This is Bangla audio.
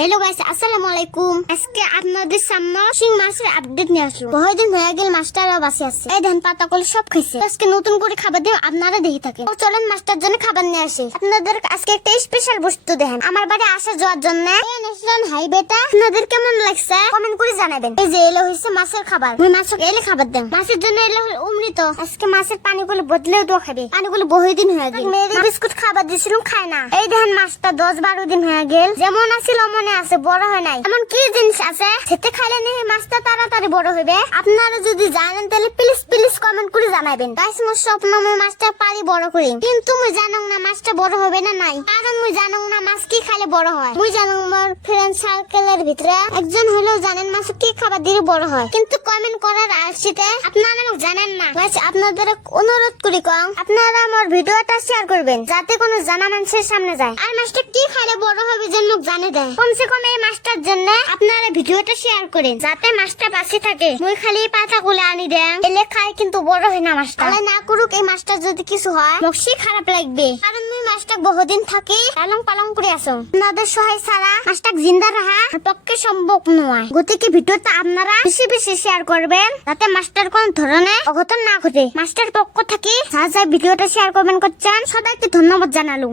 হ্যালো গাইস, আসসালামু আলাইকুম। আজকে আপনাদের সামনে শিং মাছের আপডেট নিয়ে আসলো। বহুদিন হয়ে গেল মাছটারা বাসি আছে। এই ধান পাতা কল সব খাইছে। আজকে নতুন করে খাবার দিয়ে আপনারা দেখে থাকেন। তো চলেন মাছটার জন্য খাবার নিয়ে আসি। আপনাদের আজকে একটা স্পেশাল বস্তু দেখেন আমার বাড়ি আসা যাওয়ার জন্য ন্যাশনাল হাইওয়েটা। আপনাদের কেমন লাগছে কমেন্ট করে জানাবেন। এই যে এলো হইছে মাছের খাবার। ওই মাছ এলে খাবার দেন। মাছের জন্য এলো হল অমৃত। আজকে মাছের পানিগুলো বদলেও তো খাবে। পানিগুলো বহুদিন হয়ে গেল। মেয়ের বিস্কুট খাবার দিয়েছিলাম, খায় না। এই দেখেন মাছটা 10-12 দিন হয়ে গেল। যেমন আছিল মনে আছে, বড় হয় নাই। এমন কি জিনিস আছে খেতে খাইলে নেই মাছটা তাড়াতাড়ি বড় হবে? আপনারা যদি জানেন তাহলে প্লিজ কমেন্ট করে জানাবেন। গাইস, মোর স্বপ্ন মই মাছটা পারি বড় করি, কিন্তু মই জানো না মাছটা বড় হবে না নাই। কারণ মই জানো না মাছ কি খাইলে বড় হয়। মই জানো মোর ফ্রেন্ড সার্কেলের ভিতরে একজন হলেও জানেন মাছ কি খাবার দিলে বড় হয়, কিন্তু কমেন্ট করার আশিতে আপনারা আমাকে জানেন না। গাইস, আপনাদের অনুরোধ করি কম আপনারা আমার ভিডিওটা শেয়ার করবেন, যাতে কোনো জানা মানুষের সামনে যায় আর মাছটা কি খাইলে বড় হবে যেন জানে দেয়। কমসে কম এই মাছটার জন্য আপনারা ভিডিওটা শেয়ার করেন, যাতে মাছটা বাঁচে থাকে। মই খালি পাতা গুলো আনি দেন, এলে খাই কিন্তু বড় হয় না মাছটা। তাহলে না করুক, এই মাছটা যদি কিছু হয় লক্ষ্যই খারাপ লাগবে। কারণ মই মাছটা বহুদিন থাকি পালং করে আসো। আপনাদের সহায় ছাড়া মাছটা জিন্দা রাখা পক্ষে সম্ভব নয়। গতিকে ভিডিওটা আপনারা বেশি শেয়ার করবেন, যাতে মাছটার কোন ধরনের অঘটন না ঘটে। মাছটার পক্ষ থেকে যা ভিডিওটা শেয়ার করবেন করছেন সবাইকে ধন্যবাদ জানালুম।